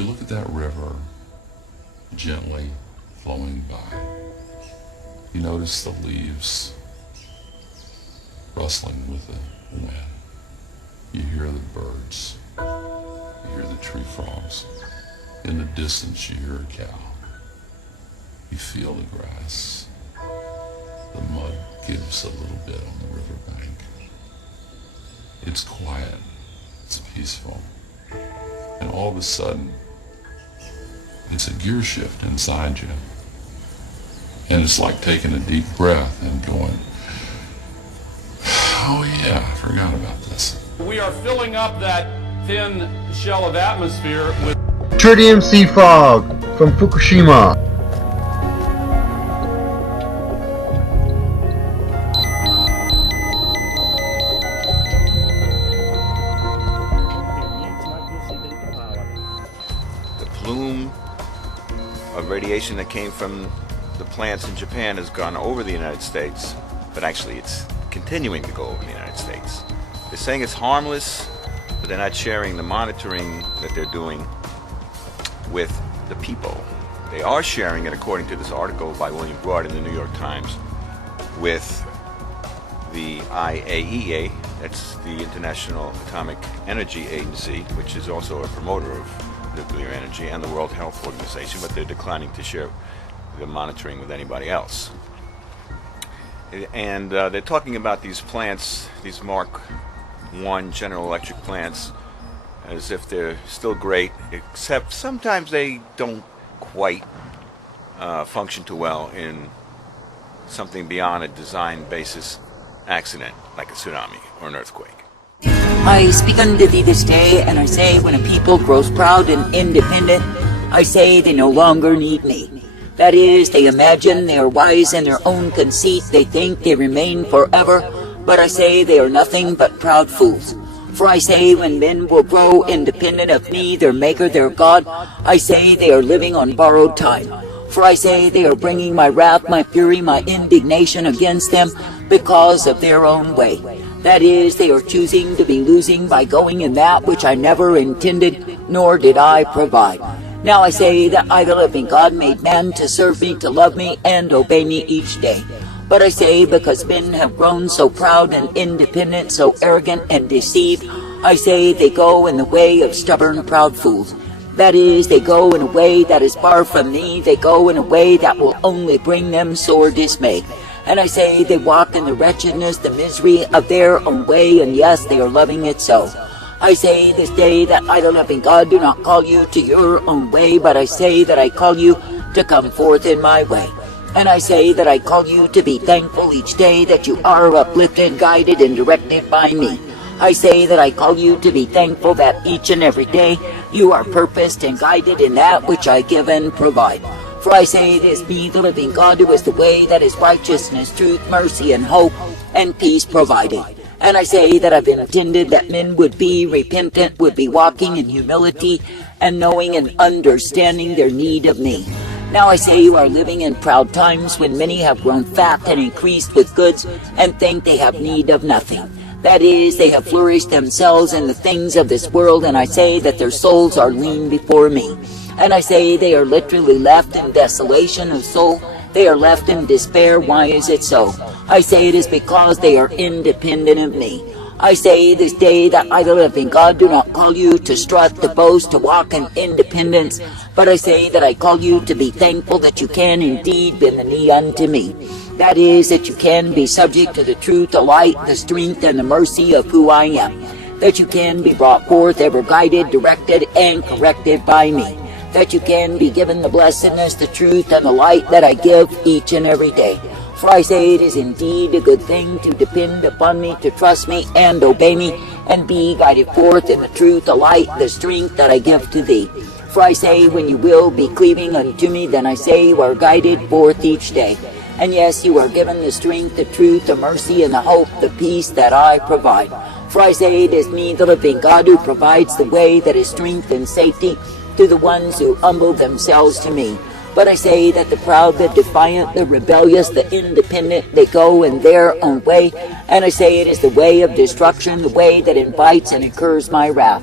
You look at that river gently flowing by. You notice the leaves rustling with the wind. You hear the birds. You hear the tree frogs. In the distance you hear a cow. You feel the grass. The mud gives a little bit on the riverbank. It's quiet. It's peaceful. And all of a sudden, it's a gear shift inside you. And it's like taking a deep breath and going, oh yeah, I forgot about this. We are filling up that thin shell of atmosphere with tritium sea fog from Fukushima. The plume of radiation that came from the plants in Japan has gone over the United States, but actually it's continuing to go over the United States. They're saying it's harmless, but they're not sharing the monitoring that they're doing with the people. They are sharing it, according to this article by William Broad in the New York Times, with the IAEA, that's the International Atomic Energy Agency, which is also a promoter of nuclear energy, and the World Health Organization, but they're declining to share the monitoring with anybody else. And they're talking about these plants, these Mark I General Electric plants, as if they're still great, except sometimes they don't quite function too well in something beyond a design basis accident, like a tsunami or an earthquake. I speak unto thee this day, and I say, when a people grows proud and independent, I say they no longer need me. That is, they imagine they are wise in their own conceit, they think they remain forever, but I say they are nothing but proud fools. For I say, when men will grow independent of me, their maker, their God, I say they are living on borrowed time. For I say they are bringing my wrath, my fury, my indignation against them because of their own way. That is, they are choosing to be losing by going in that which I never intended, nor did I provide. Now I say that I, the living God, made man to serve me, to love me, and obey me each day. But I say, because men have grown so proud and independent, so arrogant and deceived, I say they go in the way of stubborn, proud fools. That is, they go in a way that is far from me, they go in a way that will only bring them sore dismay. And I say they walk in the wretchedness, the misery of their own way, and yes, they are loving it so. I say this day that I, the loving God, do not call you to your own way, but I say that I call you to come forth in my way. And I say that I call you to be thankful each day that you are uplifted, guided, and directed by me. I say that I call you to be thankful that each and every day you are purposed and guided in that which I give and provide. For I say it is me, the living God, who is the way, that is righteousness, truth, mercy, and hope, and peace provided. And I say that I've intended that men would be repentant, would be walking in humility, and knowing and understanding their need of me. Now I say you are living in proud times when many have grown fat and increased with goods and think they have need of nothing. That is, they have flourished themselves in the things of this world, and I say that their souls are lean before me. And I say they are literally left in desolation of soul. They are left in despair. Why is it so? I say it is because they are independent of me. I say this day that I, the living God, do not call you to strut, to boast, to walk in independence, but I say that I call you to be thankful that you can indeed bend the knee unto me. That is, that you can be subject to the truth, the light, the strength, and the mercy of who I am. That you can be brought forth, ever guided, directed, and corrected by me. That you can be given the blessedness, the truth, and the light that I give each and every day. For I say it is indeed a good thing to depend upon me, to trust me, and obey me, and be guided forth in the truth, the light, the strength that I give to thee. For I say, when you will be cleaving unto me, then I say you are guided forth each day. And yes, you are given the strength, the truth, the mercy, and the hope, the peace that I provide. For I say it is me, the living God, who provides the way that is strength and safety to the ones who humble themselves to me. But I say that the proud, the defiant, the rebellious, the independent, they go in their own way, and I say it is the way of destruction, the way that invites and incurs my wrath.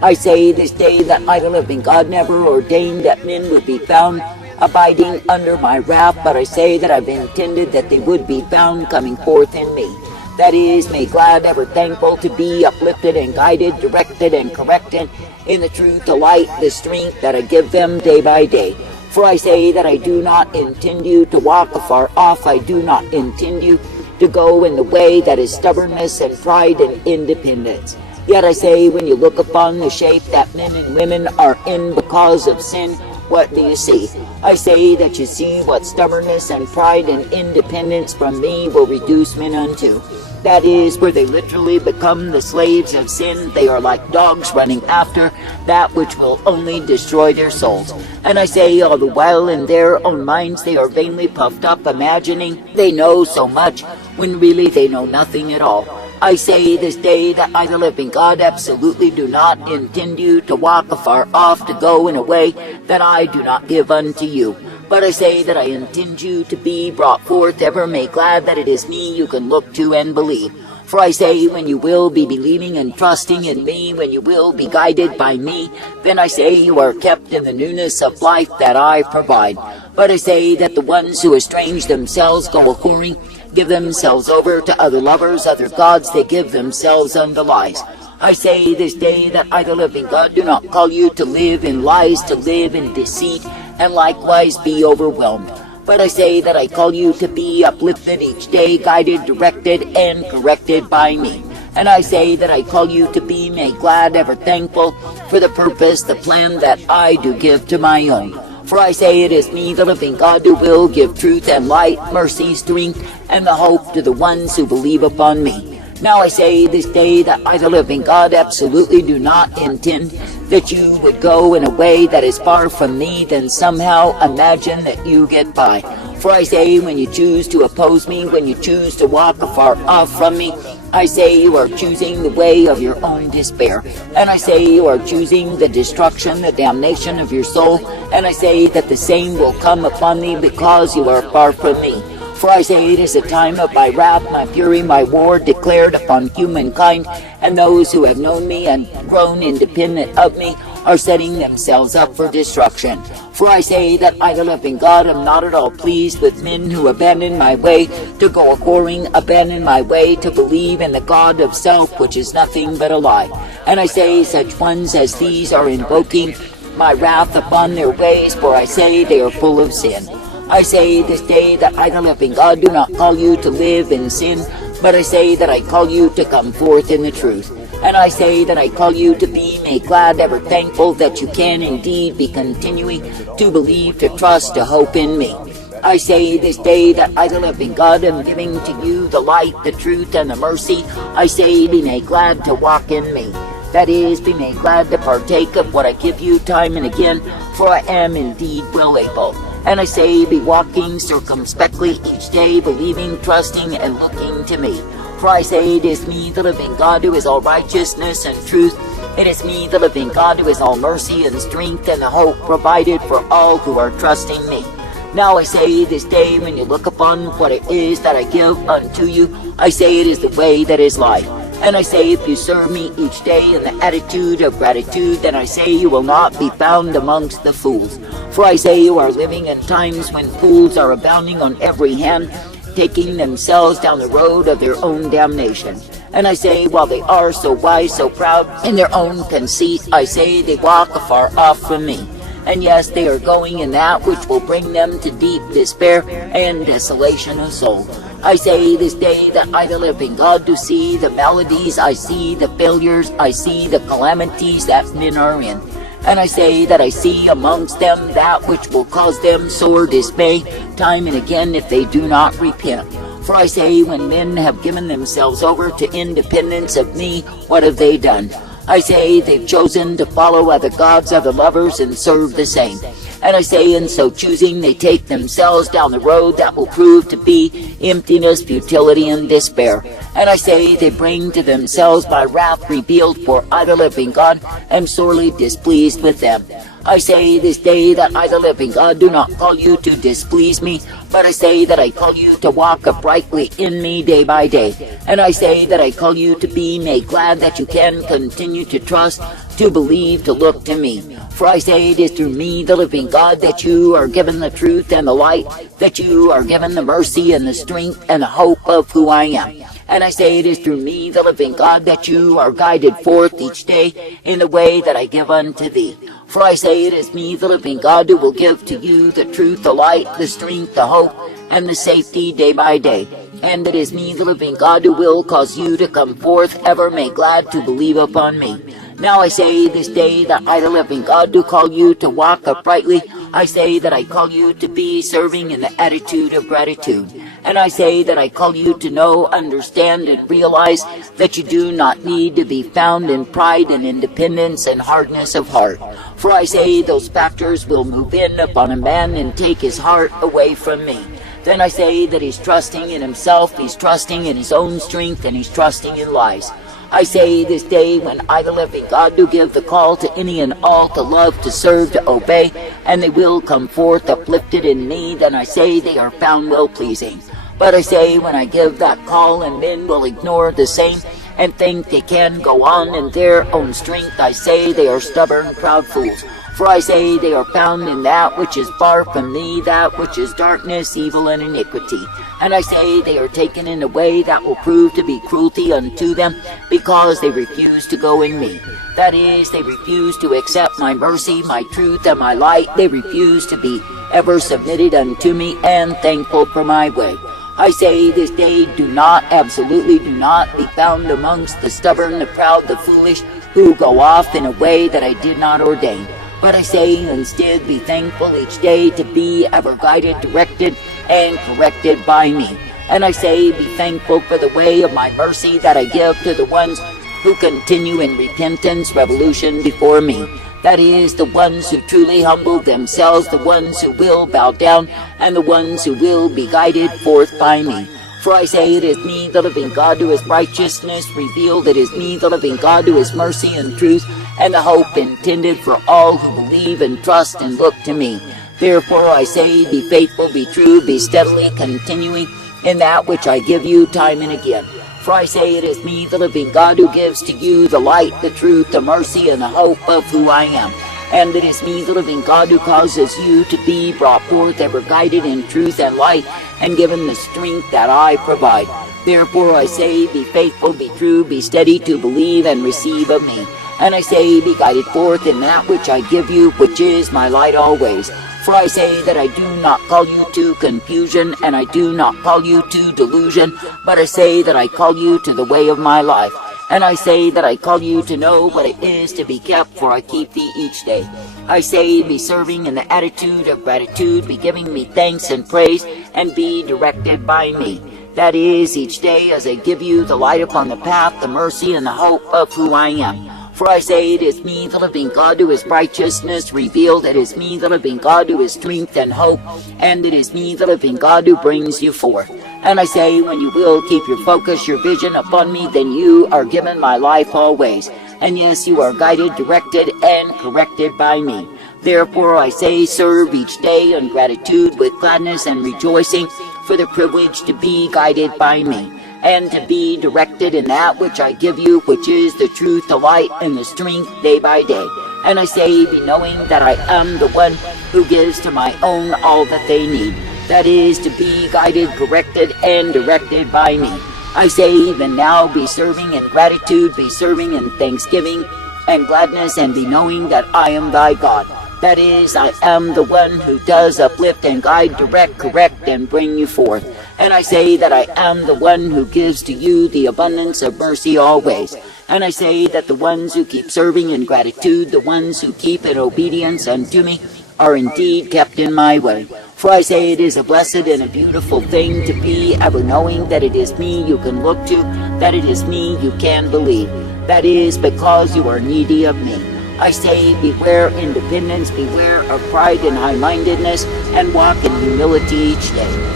I say this day that I, the living God, never ordained that men would be found abiding under my wrath, but I say that I've intended that they would be found coming forth in me. That is, made glad, ever thankful to be uplifted and guided, directed and corrected in the truth, the light, the strength that I give them day by day. For I say that I do not intend you to walk afar off. I do not intend you to go in the way that is stubbornness and pride and independence. Yet I say, when you look upon the shape that men and women are in because of sin, what do you see? I say that you see what stubbornness and pride and independence from me will reduce men unto. That is, where they literally become the slaves of sin. They are like dogs running after that which will only destroy their souls. And I say, all the while in their own minds they are vainly puffed up, imagining they know so much, when really they know nothing at all. I say this day that I, the living God, absolutely do not intend you to walk afar off, to go in a way that I do not give unto you. But I say that I intend you to be brought forth, ever made glad that it is me you can look to and believe. For I say, when you will be believing and trusting in me, when you will be guided by me, then I say you are kept in the newness of life that I provide. But I say that the ones who estrange themselves, go a-whoring, give themselves over to other lovers, other gods, they give themselves unto lies. I say this day that I, the living God, do not call you to live in lies, to live in deceit, and likewise be overwhelmed. But I say that I call you to be uplifted each day, guided, directed, and corrected by me. And I say that I call you to be made glad, ever thankful for the purpose, the plan that I do give to my own. For I say it is me, the living God, who will give truth and light, mercy, strength, and the hope to the ones who believe upon me. Now I say this day that I, the living God, absolutely do not intend that you would go in a way that is far from me, then somehow imagine that you get by. For I say, when you choose to oppose me, when you choose to walk afar off from me, I say you are choosing the way of your own despair. And I say you are choosing the destruction, the damnation of your soul. And I say that the same will come upon thee because you are far from me. For I say it is a time of my wrath, my fury, my war declared upon humankind, and those who have known me and grown independent of me are setting themselves up for destruction. For I say that I, the living God, am not at all pleased with men who abandon my way to go a-whoring, abandon my way to believe in the God of self, which is nothing but a lie. And I say such ones as these are invoking my wrath upon their ways, for I say they are full of sin. I say this day that I, the living God, do not call you to live in sin, but I say that I call you to come forth in the truth. And I say that I call you to be made glad, ever thankful that you can indeed be continuing to believe, to trust, to hope in me. I say this day that I, the living God, am giving to you the light, the truth, and the mercy. I say be made glad to walk in me. That is, be made glad to partake of what I give you time and again, for I am indeed well able. And I say, be walking circumspectly each day, believing, trusting, and looking to me. For I say, it is me, the living God, who is all righteousness and truth. It is me, the living God, who is all mercy and strength and the hope provided for all who are trusting me. Now I say this day, when you look upon what it is that I give unto you, I say it is the way that is life. And I say, if you serve me each day in the attitude of gratitude, then I say you will not be found amongst the fools. For I say you are living in times when fools are abounding on every hand, taking themselves down the road of their own damnation. And I say, while they are so wise, so proud in their own conceit, I say they walk afar off from me. And yes, they are going in that which will bring them to deep despair and desolation of soul. I say this day that I, the living God, do see the maladies, I see the failures, I see the calamities that men are in. And I say that I see amongst them that which will cause them sore dismay time and again if they do not repent. For I say, when men have given themselves over to independence of me, what have they done? I say they've chosen to follow other gods, other lovers, and serve the same. And I say, in so choosing, they take themselves down the road that will prove to be emptiness, futility, and despair. And I say, they bring to themselves my wrath revealed, for I, the living God, am sorely displeased with them. I say this day that I, the living God, do not call you to displease me, But I say that I call you to walk uprightly in me day by day. And I say that I call you to be made glad that you can continue to trust, to believe, to look to me. For I say it is through me, the living God, that you are given the truth and the light, that you are given the mercy and the strength and the hope of who I am. And I say it is through me, the living God, that you are guided forth each day in the way that I give unto thee. For I say it is me, the living God, who will give to you the truth, the light, the strength, the hope, and the safety day by day. And it is me, the living God, who will cause you to come forth ever made glad to believe upon me. Now I say this day that I, the living God, do call you to walk uprightly. I say that I call you to be serving in the attitude of gratitude. And I say that I call you to know, understand, and realize that you do not need to be found in pride and independence and hardness of heart. For I say those factors will move in upon a man and take his heart away from me. Then I say that he's trusting in himself, he's trusting in his own strength, and he's trusting in lies. I say this day when I, the living God, do give the call to any and all to love, to serve, to obey, and they will come forth uplifted in me, then I say they are found well-pleasing. But I say when I give that call and men will ignore the same and think they can go on in their own strength, I say they are stubborn, proud fools. For I say they are found in that which is far from me, that which is darkness, evil, and iniquity. And I say they are taken in a way that will prove to be cruelty unto them, because they refuse to go in me. That is, they refuse to accept my mercy, my truth, and my light. They refuse to be ever submitted unto me and thankful for my way. I say this day, do not, absolutely do not be found amongst the stubborn, the proud, the foolish, who go off in a way that I did not ordain. But I say instead, be thankful each day to be ever guided, directed, and corrected by me. And I say, be thankful for the way of my mercy that I give to the ones who continue in repentance, revolution before me. That is, the ones who truly humble themselves, the ones who will bow down, and the ones who will be guided forth by me. For I say it is me, the living God, who is righteousness revealed. It is me, the living God, who is mercy and truth, and the hope intended for all who believe and trust and look to me. Therefore I say, be faithful, be true, be steadily continuing in that which I give you time and again. For I say it is me, the living God, who gives to you the light, the truth, the mercy, and the hope of who I am. And it is me, the living God, who causes you to be brought forth ever guided in truth and light, and given the strength that I provide. Therefore I say, be faithful, be true, be steady to believe and receive of me. And I say, be guided forth in that which I give you, which is my light always. For I say that I do not call you to confusion, and I do not call you to delusion, but I say that I call you to the way of my life. And I say that I call you to know what it is to be kept, for I keep thee each day. I say, be serving in the attitude of gratitude, be giving me thanks and praise, and be directed by me. That is, each day as I give you the light upon the path, the mercy, and the hope of who I am. For I say it is me, the living God, who is righteousness revealed. It is me, the living God, who is strength and hope. And it is me, the living God, who brings you forth. And I say, when you will keep your focus, your vision upon me, then you are given my life always. And yes, you are guided, directed, and corrected by me. Therefore I say, serve each day in gratitude with gladness and rejoicing for the privilege to be guided by me, and to be directed in that which I give you, which is the truth, the light, and the strength day by day. And I say, be knowing that I am the one who gives to my own all that they need. That is, to be guided, corrected, and directed by me. I say, even now, be serving in gratitude, be serving in thanksgiving and gladness, and be knowing that I am thy God. That is, I am the one who does uplift and guide, direct, correct, and bring you forth. And I say that I am the one who gives to you the abundance of mercy always. And I say that the ones who keep serving in gratitude, the ones who keep in obedience unto me, are indeed kept in my way. For I say it is a blessed and a beautiful thing to be ever knowing that it is me you can look to, that it is me you can believe. That is, because you are needy of me. I say, beware independence, beware of pride and high-mindedness, and walk in humility each day.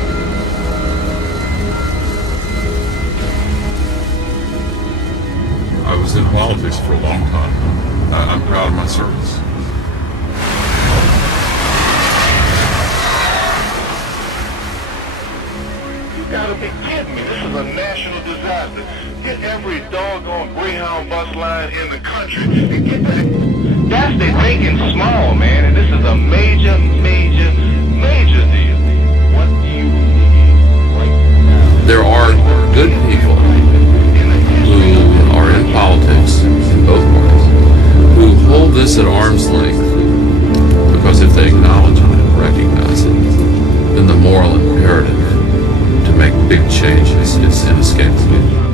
I was in politics for a long time. I'm proud of my service. every doggone Greyhound bus line in the country. That's they thinking small, man, and this is a major, major, major deal. What do you believe right now? There are good people who are in politics in both parties who hold this at arm's length because if they acknowledge it and recognize it, then the moral imperative to make big changes is inescapable.